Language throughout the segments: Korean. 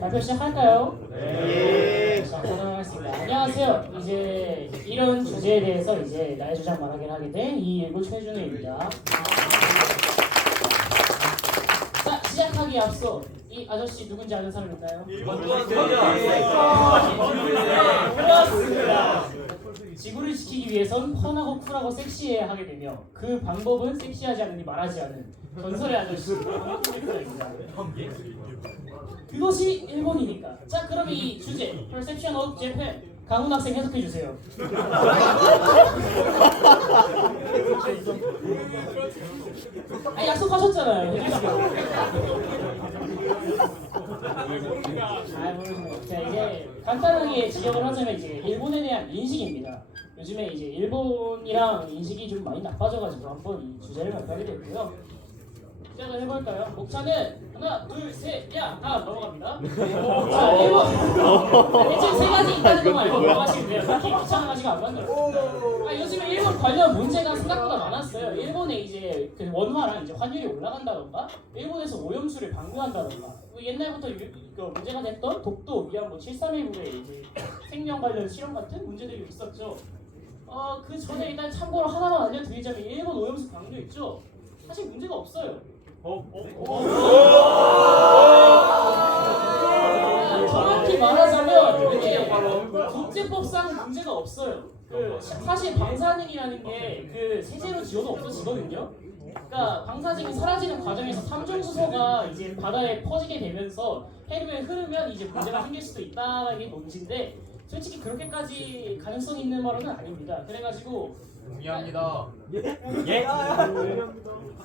발표 시작할까요? 네. 시작하도록 하겠습니다. 안녕하세요. 이제 이런 주제에 대해서 이제 나의 주장 말하기를 하게 된 이일구 최준우입니다. 자, 시작하기에 앞서 이 아저씨 누군지 아는 사람 있나요? 그렇습니다. 지구를 지키기 위해선 펀하고 쿨하고 섹시해야 하게 되며 그 방법은 섹시하지 않으니 말하지 않은 전설의 아저씨 입니다. 그것이 일본이니까. 자, 그럼 이 주제 Perception of Japan 강훈 학생 해석해 주세요. 약속하셨잖아요. 모르시네요. 자, 이제 간단하게 지적을 하자면 이제 일본에 대한 인식입니다. 요즘에 이제 일본이랑 인식이 좀 많이 나빠져가지고 한번 이 주제를 발표하게 됐고요. 시작을 해볼까요? 목차는 하나, 둘, 셋, 야! 넘어갑니다. 자, 일본! 대체 세 가지 있다는 것만 알고 넘어가시면 돼요. 그렇게 귀찮은 가지가 안 만들었습니다. 요즘에 일본 관련 문제가 생각보다 많았어요. 일본에 이제 그 원화랑 이제 환율이 올라간다던가, 일본에서 오염수를 방류한다던가, 옛날부터 그 문제가 됐던 독도, 위안부 7.3일부의 이제 생명 관련 실험 같은 문제들이 있었죠. 그 전에 일단 참고로 하나만 알려드리자면 일본 오염수 방류 있죠? 사실 문제가 없어요. 정확히 말하자면 이게 국제법상 문제가 없어요. 사실 방사능이라는 게 그 세제로 지어도 없어지거든요. 그러니까 방사능이 사라지는 과정에서 삼중수소가 이제 바다에 퍼지게 되면서 해류에 흐르면 이제 문제가 생길 수도 있다는 게 논지인데 솔직히 그렇게까지 가능성 있는 말은 아닙니다. 그래가지고 동의합니다. 예?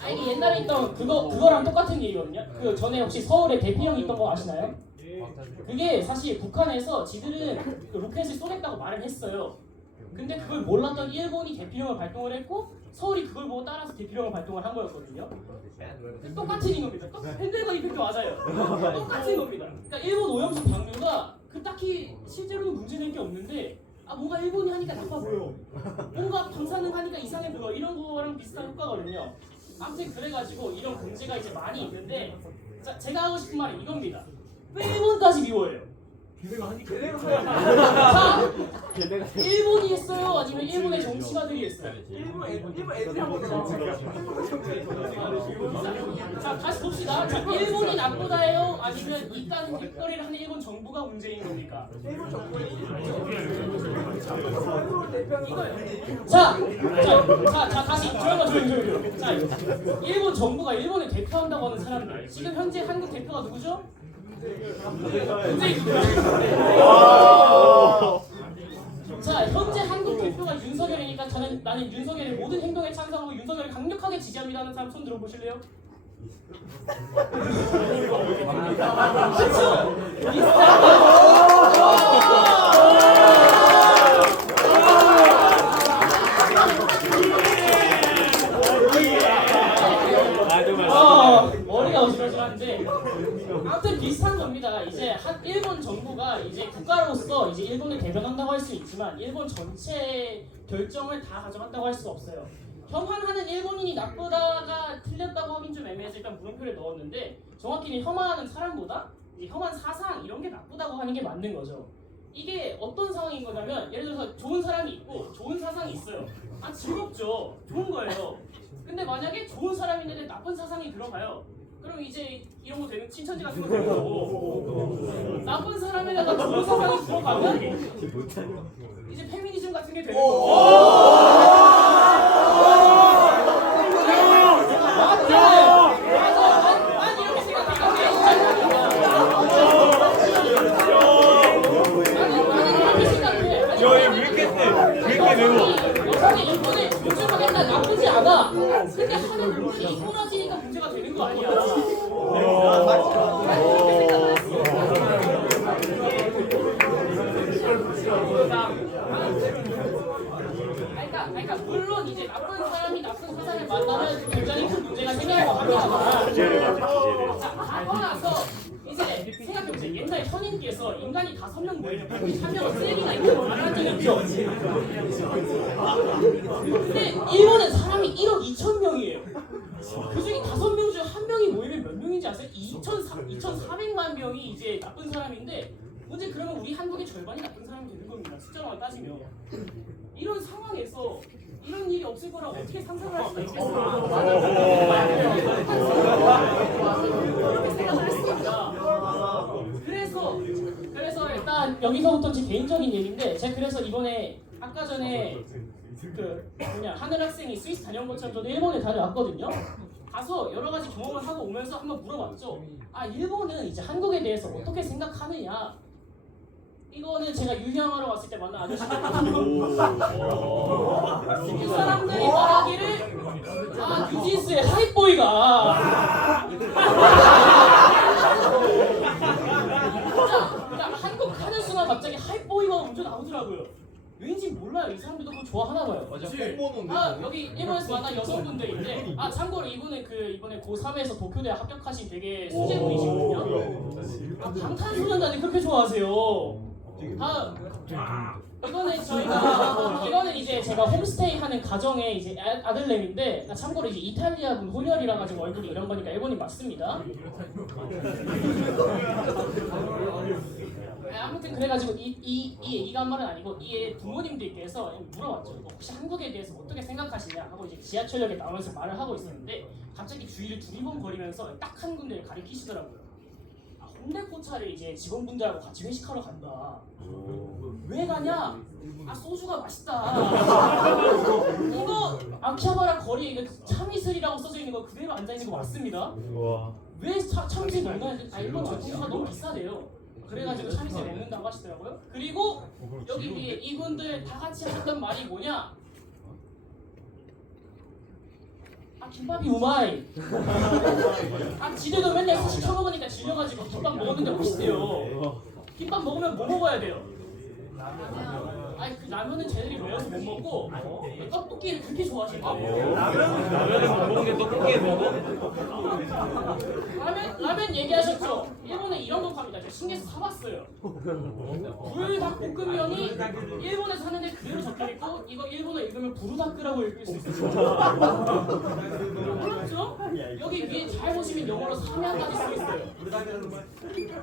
아니 옛날에 있던 그거랑 똑같은 일이거든요. 그 전에 혹시 서울에 대피형 있던 거 아시나요? 그게 사실 북한에서 지들은 그 로켓을 쏘겠다고 말을 했어요. 근데 그걸 몰랐던 일본이 대피형을 발동을 했고 서울이 그걸 보고 따라서 대피형을 발동을 한 거였거든요. 똑같은 이겁니다. 팬들과 이펙트 맞아요. 똑같은 겁니다. 그러니까 일본 오염수 방류가 그 딱히 실제로는 문제될 게 없는데 뭔가 일본이 하니까 나빠 보여. 뭔가 방사능 하니까 이상해 보여. 이런 거랑 비슷한 효과거든요. 아무튼 그래가지고 이런 문제가 이제 많이 있는데 자, 제가 하고 싶은 말은 이겁니다. 왜 일본까지 미워해요? 자, 일본이 했어요? 아니면 일본의 정치가들이 했어요? 일본 애들이 한 거죠. 자, 다시 봅시다. 자, 일본이 나쁘다예요? 아니면 이딴 뒷거리를 하는 일본 정부가 문제인 겁니까? 일본 정부의 이거예요. 자, 다시 조용히. 자, 일본 정부가 일본을 대표한다고 하는 사람들. 지금 현재 한국 대표가 누구죠? 자, 현재 한국 대표가 윤석열이니까 나는 윤석열의 모든 행동에 찬성하고 윤석열을 강력하게 지지합니다 하는 사람 손 들어보실래요? 그렇죠? 머리가 어지러지는데 아무튼 비슷한 겁니다. 이제 일본 정부가 이제 국가로서 이제 일본을 대변한다고 할 수 있지만 일본 전체 결정을 다 가져간다고 할 수 없어요. 혐한하는 일본인이 나쁘다가 틀렸다고 하긴 좀 애매해서 일단 물음표를 넣었는데 정확히는 혐한하는 사람보다 이제 혐한 사상 이런 게 나쁘다고 하는 게 맞는 거죠. 이게 어떤 상황인 거냐면 예를 들어서 좋은 사람이 있고 좋은 사상이 있어요. 즐겁죠. 좋은 거예요. 근데 만약에 좋은 사람이 있는데 나쁜 사상이 들어가요. 그럼 이제 이런 거 되는 친천지 같은 거 되는 거고 나쁜 사람에다가 좋은 사상이 들어가면 이제 페미니즘 같은 게 되는 거고 일본에 요즘하겠다 나쁘지 않아. 근데 하는 부분이 이꼬라지니까 문제가 되는 거 아니야. 그러니까 물론 이제 나쁜 사람이 나쁜 사상을 만나면 굉장히 큰 문제가 생길 것 같지만 자, 하고 나서 이제 생각해보세요. 옛날 현인께서 인간이 5명 모이면 101명은 쓰레기가 있다고 말한 적이 없죠. 근데 일본은 사람이 1억 2천 명이에요. 그 중에 5명 중 1명이 모이면 몇 명인지 2,400만 명이 이제 나쁜 사람인데 문제 그러면 우리 한국의 절반이 나쁜 사람이 되는 겁니다. 숫자만 따지면. 이런 상황에서 이런 일이 없을 거라고 어떻게 상상을 할 수가 있겠어요? 그렇게 생각을 했습니다. 그래서 일단 여기서부터 제 개인적인 얘기인데 제가 그래서 이번에 아까 전에 하늘 학생이 스위스 다녀온 것처럼 저도 일본에 다녀왔거든요. 가서 여러 가지 경험을 하고 오면서 한번 물어봤죠. 아, 일본은 이제 한국에 대해서 어떻게 생각하느냐? 이거는 제가 유형하러 왔을 때 만난 아저씨들 그 사람들이 말하기를 뉴진스의 하이보이가 그러니까 한국 하는 순간 갑자기 하이보이가 먼저 나오더라고요. 왠지 몰라요. 이 사람들도 그거 좋아하나 봐요. 여기 일본에서 만난 여성분들인데 참고로 이분은 이번에 고3에서 도쿄대학 합격하신 되게 수제분이시거든요. 방탄소년단이 그렇게 좋아하세요. 이거는 이제 제가 홈스테이 하는 가정의 이제 아들내미인데 참고로 이제 이탈리아분 혼혈이라 가지고 얼굴이 이런 거니까 일본인 맞습니다. 아무튼 그래가지고 이 얘기가 한 말은 아니고 이 부모님들께서 물어봤죠. 혹시 한국에 대해서 어떻게 생각하시냐 하고 이제 지하철역에 나오면서 말을 하고 있었는데 갑자기 주위를 두리번거리면서 딱 한 군데를 가리키시더라고요. 홍대포차를 이제 직원분들하고 같이 회식하러 간다. 왜 가냐? 소주가 맛있다. 이거 아키하바라 거리에 이거 참이슬이라고 써져 있는 거 그대로 앉아 있는 거 맞습니다. 왜 참이슬 먹나요? 일본 전통주가 너무 비싸대요. 그래가지고 참이슬 먹는다고 하시더라고요. 그리고 여기 위에 이분들 다 같이 하셨던 말이 뭐냐? 김밥이 우마이. 지들도 맨날 스시 쳐먹으니까 질려가지고 김밥 먹었는데 맛있대요. 김밥 먹으면 뭐 먹어야 돼요? 그 라면은 쟤들이 매워서 못 먹고 떡볶이를 그렇게 좋아하시는데 라면을 못 먹는 게 떡볶이에 먹어? 라면 얘기하셨죠? 일본에 이런 거 팝니다. 제가 신기해서 사봤어요. 불닭볶음면이 일본에서 하는데 그대로 적혀있고 이거 일본어 읽으면 부루다크라고 읽을 수 있어요. 몰랐죠? 여기 위에 잘 보시면 영어로 사면까지 써있어요.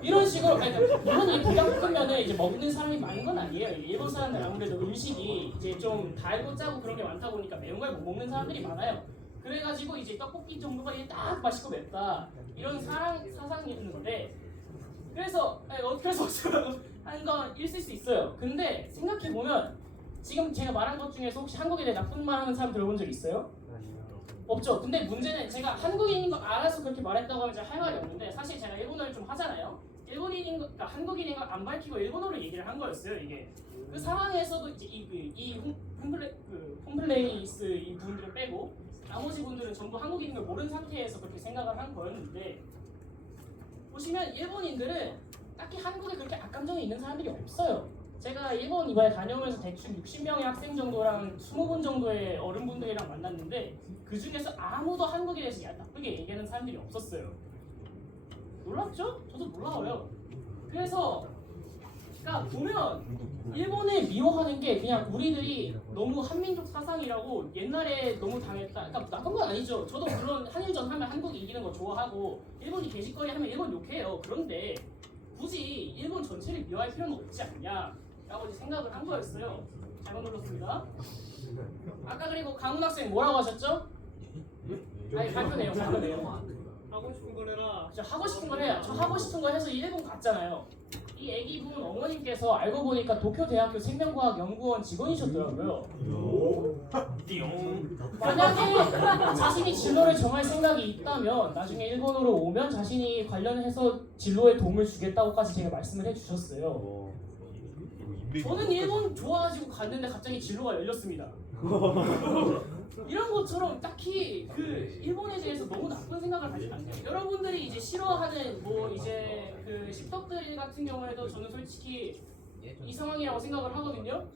이런 식으로 물론 이 불닭볶음면을 이제 먹는 사람이 많은 건 아니에요. 일본 사람들 아무래도 음식이 이제 좀 달고 짜고 그런 게 많다 보니까 매운 걸 못 먹는 사람들이 많아요. 그래가지고 이제 떡볶이 정도가 이게 딱 맛있고 맵다 이런 사상이 있는데 그래서 하는 건 있을 수 있어요. 근데 생각해 보면 지금 제가 말한 것 중에서 혹시 한국에 대해 나쁜 말하는 사람 들어본 적 있어요? 없죠. 근데 문제는 제가 한국인인 거 알아서 그렇게 말했다고 하면 할 말이 없는데 사실 제가 일본어를 좀 하잖아요. 그러니까 한국인인 걸 안 밝히고 일본어로 얘기를 한 거였어요. 이게 그 상황에서도 이제 이 홈플레이스 이 분들을 빼고 나머지 분들은 전부 한국인인 걸 모르는 상태에서 그렇게 생각을 한 거였는데 보시면 일본인들은 딱히 한국에 그렇게 악감정이 있는 사람들이 없어요. 제가 일본 이번에 다녀오면서 대충 60명의 학생 정도랑 20분 정도의 어른분들이랑 만났는데 그 중에서 아무도 한국에 대해서 나쁘게 얘기하는 사람들이 없었어요. 놀랍죠? 저도 놀라워요. 그래서 그러니까 보면 일본을 미워하는 게 그냥 우리들이 너무 한민족 사상이라고 옛날에 너무 당했다. 그러니까 나쁜 건 아니죠. 저도 물론 한일전 하면 한국이 이기는 거 좋아하고 일본이 개짓거리 하면 일본 욕해요. 그런데 굳이 일본 전체를 미워할 필요는 없지 않냐라고 이제 생각을 한 거였어요. 잘못 눌렀습니다. 아까 그리고 강훈 학생 뭐라고 하셨죠? 발표네요. 하고 싶은 걸 해라. 저 하고 싶은 걸 해요. 저 하고 싶은 거 해서 일본 갔잖아요. 이 애기분 어머님께서 알고 보니까 도쿄대학교 생명과학연구원 직원이셨더라고요. 만약에 자신이 진로를 정할 생각이 있다면 나중에 일본으로 오면 자신이 관련해서 진로에 도움을 주겠다고까지 제가 말씀을 해주셨어요. 저는 일본 좋아가지고 갔는데 갑자기 진로가 열렸습니다. 이런 것처럼 딱히 그 일본에 대해서 너무 나쁜 생각을 하시면 안 돼요. 여러분들이 이제 싫어하는 뭐 이제 그 십덕들 같은 경우에도 저는 솔직히 이 상황이라고 생각을 하거든요.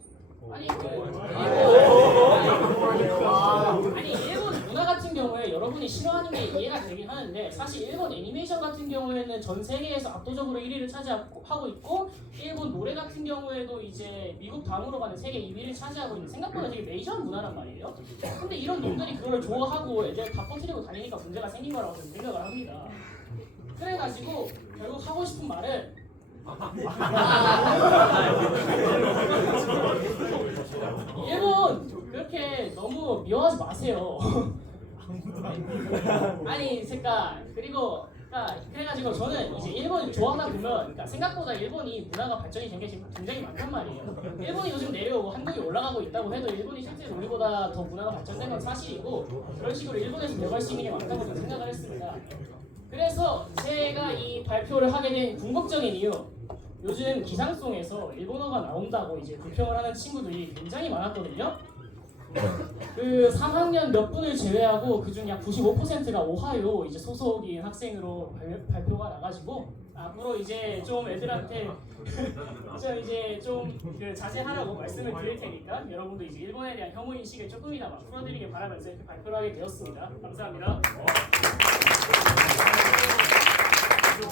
일본 문화 같은 경우에 여러분이 싫어하는 게 이해가 되긴 하는데 사실 일본 애니메이션 같은 경우에는 전 세계에서 압도적으로 1위를 차지하고 있고 일본 노래 같은 경우에도 이제 미국 다음으로 가는 세계 2위를 차지하고 있는 생각보다 되게 메이저한 문화란 말이에요. 근데 이런 놈들이 그걸 좋아하고 애들 다 퍼뜨리고 다니니까 문제가 생긴 거라고 저는 생각을 합니다. 그래가지고 결국 하고 싶은 말은 일본 그렇게 너무 미워하지 마세요. 아니 색깔 그리고 그래가지고 저는 이제 일본을 좋아하다 보면 그러니까 생각보다 일본이 문화가 발전이 된 게 지금 굉장히 많단 말이에요. 일본이 요즘 내려오고 한국이 올라가고 있다고 해도 일본이 실제로 우리보다 더 문화가 발전된 건 사실이고 그런 식으로 일본에서 배울 수 있는 게 많다고 저는 생각을 했습니다. 그래서 제가 이 발표를 하게 된 궁극적인 이유 요즘 기상송에서 일본어가 나온다고 이제 불평을 하는 친구들이 굉장히 많았거든요. 그 3학년 몇 분을 제외하고 그중 약 95%가 오하이오 이제 소속인 학생으로 발표가 나가지고 앞으로 이제 좀 애들한테 좀 이제 좀그 자제하라고 말씀을 드릴 테니까 여러분도 이제 일본에 대한 혐오 인식을 조금이나마 풀어드리길 바라면서 이렇게 발표를 하게 되었습니다. 감사합니다.